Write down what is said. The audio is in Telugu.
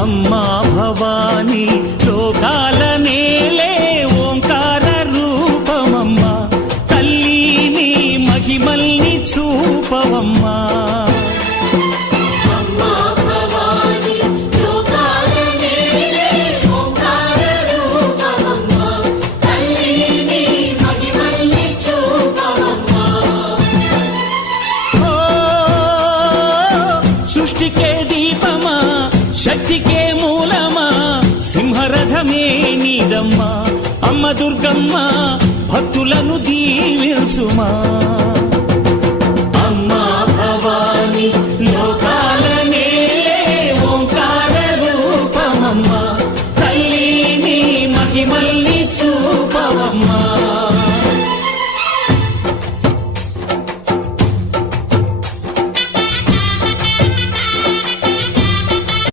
అమ్మా భవానీ లోకాల నేలే ఓంకార రూపమమ్మా, తల్లి నీ మహిమల్ని చూపవమ్మా. సృష్టికే దీపమా, శక్తికే మూలమా, సింహరథమే నీదమ్మా. అమ్మ దుర్గమ్మ భక్తులను దీవించుమా.